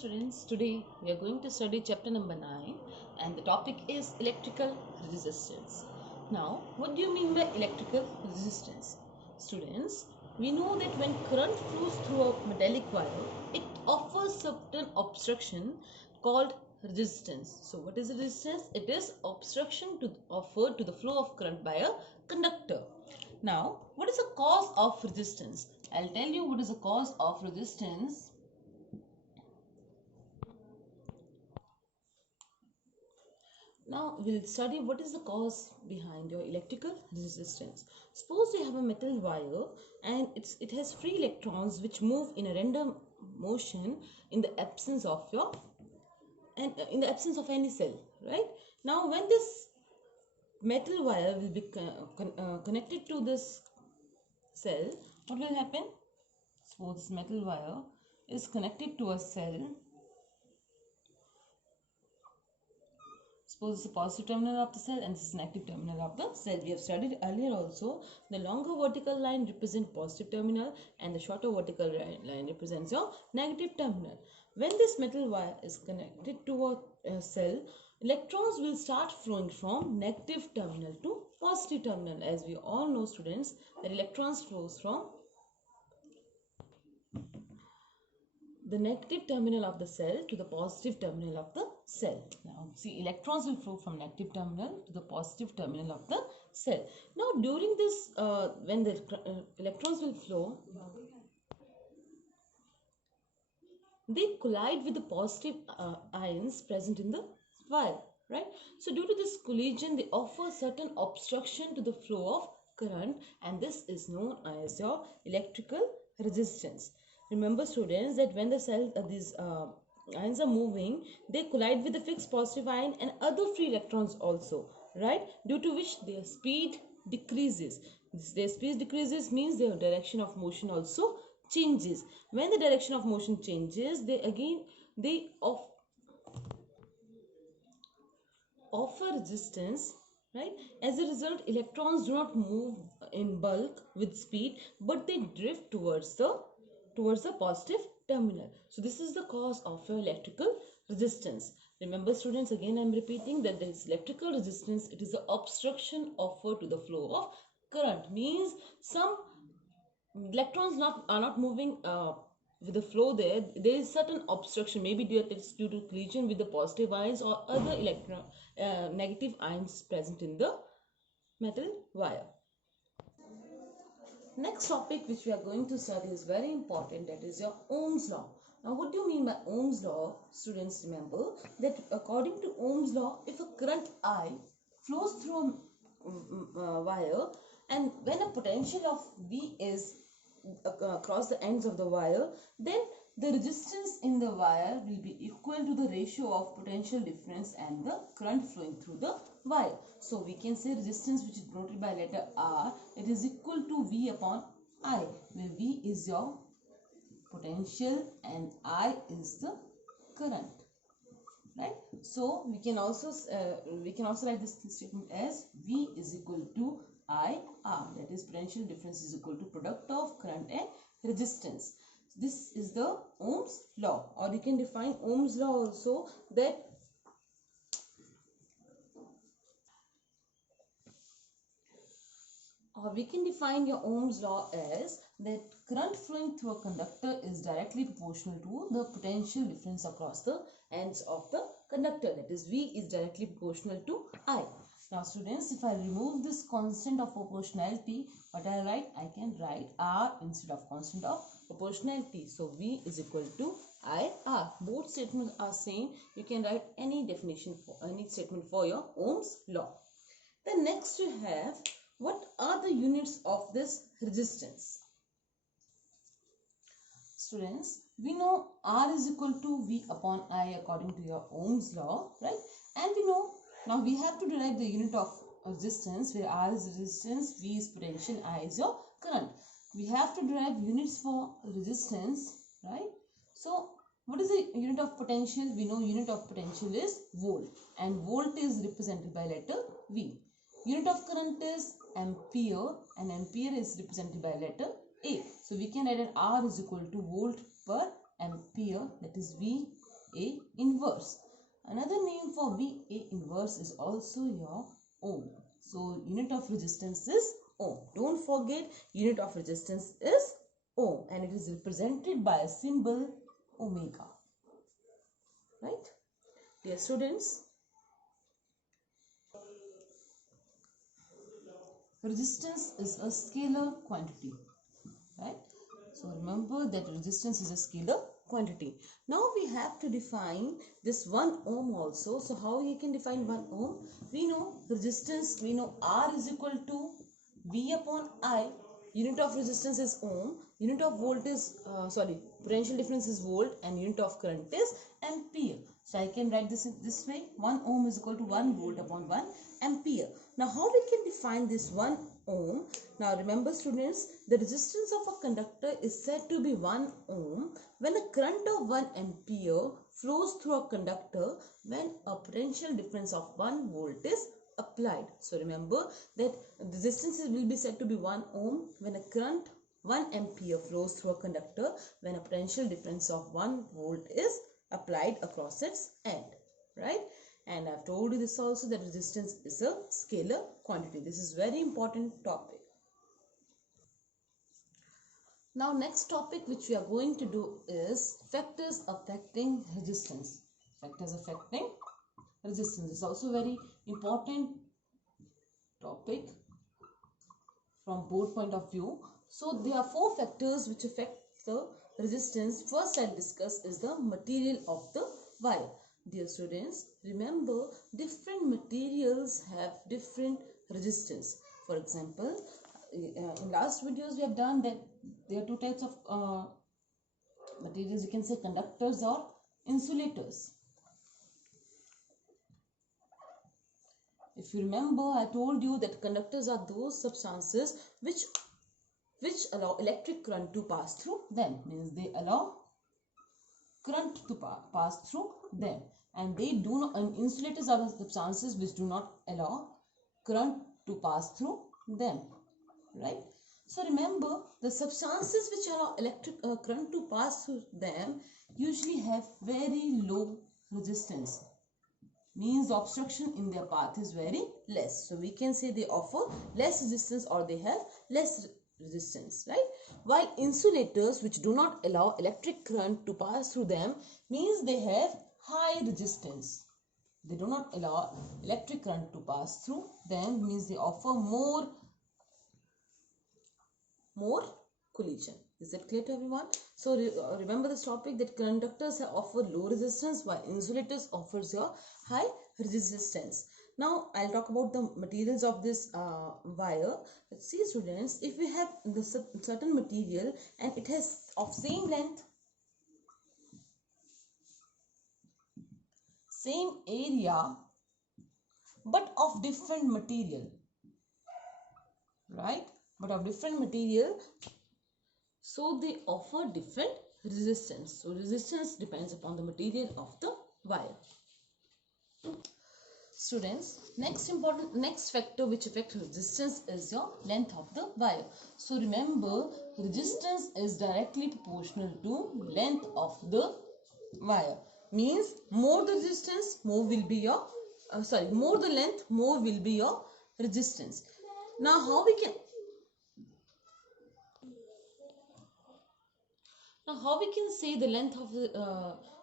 students, today we are going to study chapter number 9 and the topic is electrical resistance. Now, what do you mean by electrical resistance? Students, we know that when current flows through a metallic wire, it offers certain obstruction called resistance. So, what is resistance? It is obstruction offered to the flow of current by a conductor. Now, what is the cause of resistance? I'll tell you what is the cause of resistance. Now we'll study what is the cause behind your electrical resistance. Suppose you have a metal wire and it has free electrons which move in a random motion in the absence of any cell, right? Now when this metal wire will be connected to this cell, what will happen? Suppose this metal wire is connected to a cell. Suppose this is the positive terminal of the cell and this is the negative terminal of the cell. We have studied earlier also, the longer vertical line represents positive terminal and the shorter vertical line represents your negative terminal. When this metal wire is connected to a cell, electrons will start flowing from negative terminal to positive terminal. As we all know, students, that electrons flows from the negative terminal of the cell to the positive terminal of the cell. Now see, electrons will flow from negative terminal to the positive terminal of the cell. Now during this, when the electrons will flow, they collide with the positive ions present in the wire, right? So due to this collision, they offer certain obstruction to the flow of current, and this is known as your electrical resistance. Remember students that when the cell these ions are moving, they collide with the fixed positive ion and other free electrons also, right? Due to which their speed decreases. Their speed decreases means their direction of motion also changes. When the direction of motion changes, they offer resistance, right? As a result, electrons do not move in bulk with speed, but they drift towards the positive terminal. So this is the cause of your electrical resistance. Remember students, again I am repeating that this electrical resistance, it is the obstruction offered to the flow of current. Means some electrons are not moving with the flow there. There is certain obstruction, maybe due to collision with the positive ions or other negative ions present in the metal wire. Next topic which we are going to study is very important, that is your Ohm's law. Now what do you mean by Ohm's law? Students, remember that according to Ohm's law, if a current I flows through a wire and when a potential of V is across the ends of the wire, then the resistance in the wire will be equal to the ratio of potential difference and the current flowing through the wire. So we can say resistance, which is denoted by letter R, it is equal to V upon I, where V is your potential and I is the current, right? So we can also write this statement as V is equal to IR, that is potential difference is equal to product of current and resistance. This is the Ohm's law, or you can define Ohm's law also, that we can define your Ohm's law as that current flowing through a conductor is directly proportional to the potential difference across the ends of the conductor, that is V is directly proportional to I. Now students, if I remove this constant of proportionality, what I write? I can write R instead of constant of proportionality. So V is equal to IR. Both statements are same. You can write any definition for any statement for your Ohm's law. Then next you have, what are the units of this resistance? Students, we know R is equal to V upon I according to your Ohm's law, right? And we know, now we have to derive the unit of resistance, where R is resistance, V is potential, I is your current. We have to derive units for resistance, right? So what is the unit of potential? We know unit of potential is volt, and volt is represented by letter V. Unit of current is ampere, and ampere is represented by letter A. So we can write that R is equal to volt per ampere, that is V VA inverse. Another name for VA inverse is also your ohm. So unit of resistance is ohm. Don't forget, unit of resistance is ohm and it is represented by a symbol omega. Right? Dear students, resistance is a scalar quantity. Right? So remember that resistance is a scalar quantity. Now we have to define this 1 ohm also. So how you can define 1 ohm? We know resistance, we know R is equal to V upon I. Unit of resistance is ohm. Unit of volt is, potential difference is volt and unit of current is ampere. So I can write this way. 1 ohm is equal to 1 volt upon 1 ampere. Now how we can define this 1 ohm? Now remember students, the resistance of a conductor is said to be 1 ohm when a current of 1 ampere flows through a conductor when a potential difference of 1 volt is applied. So remember that resistance will be said to be 1 ohm when a current 1 ampere flows through a conductor when a potential difference of 1 volt is applied across its end. Right? And I've told you this also, that resistance is a scalar quantity. This is very important topic. Now next topic which we are going to do is factors affecting resistance. Factors affecting resistance is also very important topic from both point of view. So there are 4 factors which affect the resistance. First I'll discuss is the material of the wire. Dear students, remember different materials have different resistance. For example, in last videos we have done that there are 2 types of materials. You can say conductors or insulators. If you remember, I told you that conductors are those substances which allow electric current to pass through them. Means they allow current to pass through them, and they do not. And insulators are the substances which do not allow current to pass through them. Right? So remember, the substances which allow electric current to pass through them usually have very low resistance. Means obstruction in their path is very less. So we can say they offer less resistance or they have less resistance, right? While insulators which do not allow electric current to pass through them means they have high resistance. They do not allow electric current to pass through them means they offer more collision. Is that clear to everyone? So remember this topic, that conductors offer low resistance while insulators offers your high resistance. Now I'll talk about the materials of this wire. Let's see students, if we have the certain material and it has of same length, same area, but of different material, right? But of different material, so they offer different resistance. So resistance depends upon the material of the wire. Students, next factor which affects resistance is your length of the wire. So remember, resistance is directly proportional to length of the wire. Means more the resistance, more will be your more the length, more will be your resistance. Now how we can say the length of the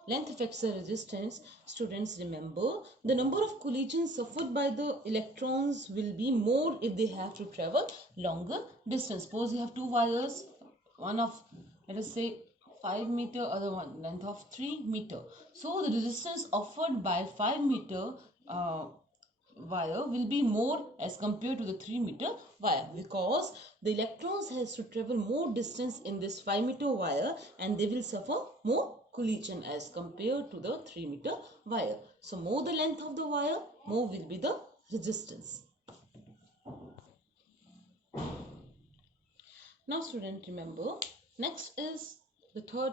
length affects the resistance? Students, remember the number of collisions suffered by the electrons will be more if they have to travel longer distance. Suppose you have 2 wires, one of, let us say, 5 meter, other one length of 3 meter. So the resistance offered by 5 meter wire will be more as compared to the 3 meter wire, because the electrons has to travel more distance in this 5 meter wire and they will suffer more collision as compared to the 3 meter wire. So more the length of the wire, more will be the resistance. Now student, remember, next is the third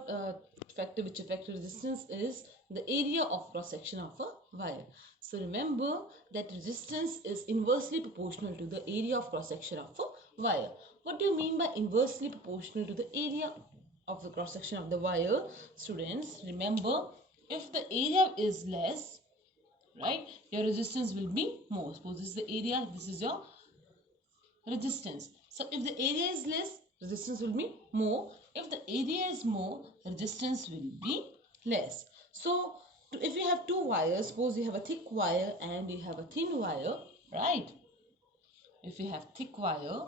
factor which affects resistance is the area of cross section of a wire. So remember that resistance is inversely proportional to the area of cross section of a wire. What do you mean by inversely proportional to the area of the cross section of the wire? Students, remember if the area is less, right, your resistance will be more. Suppose this is the area, this is your resistance. So if the area is less, resistance will be more. If the area is more, resistance will be less. So if you have two wires, suppose you have a thick wire and you have a thin wire, right? If you have thick wire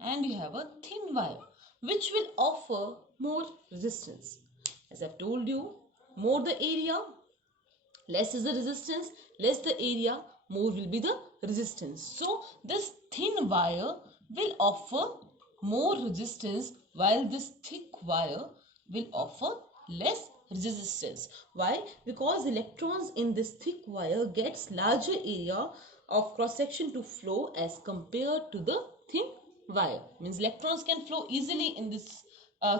and you have a thin wire, which will offer more resistance? As I've told you, more the area, less is the resistance. Less the area, more will be the resistance. So this thin wire will offer more resistance, while this thick wire will offer less resistance. Why? Because electrons in this thick wire gets larger area of cross section to flow as compared to the thin wire. Means electrons can flow easily in this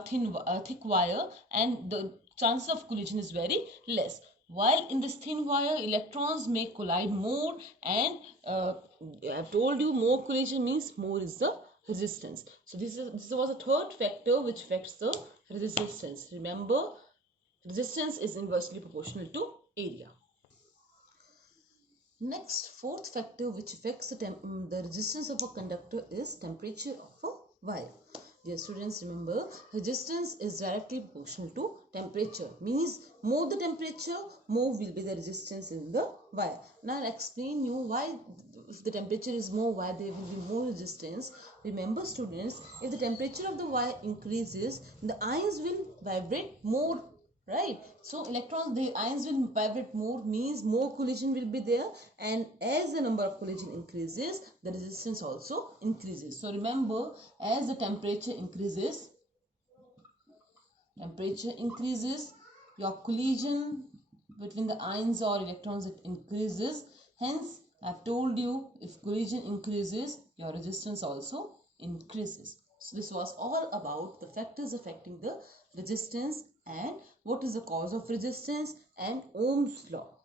thick wire, and the chance of collision is very less. While in this thin wire, electrons may collide more, and I've told you more collision means more is the resistance. So this was a third factor which affects the resistance. Remember, resistance is inversely proportional to area. Next, fourth factor which affects the resistance of a conductor is temperature of a wire. Dear students, remember, resistance is directly proportional to temperature. Means more the temperature, more will be the resistance in the wire. Now I'll explain you why, if the temperature is more, why there will be more resistance. Remember students, if the temperature of the wire increases, the ions will vibrate more, right? So electrons, the ions will vibrate more, means more collision will be there, and as the number of collision increases, the resistance also increases. So remember, as the temperature increases, your collision between the ions or electrons, it increases. Hence I've told you, if collision increases, your resistance also increases. So this was all about the factors affecting the resistance and what is the cause of resistance and Ohm's law.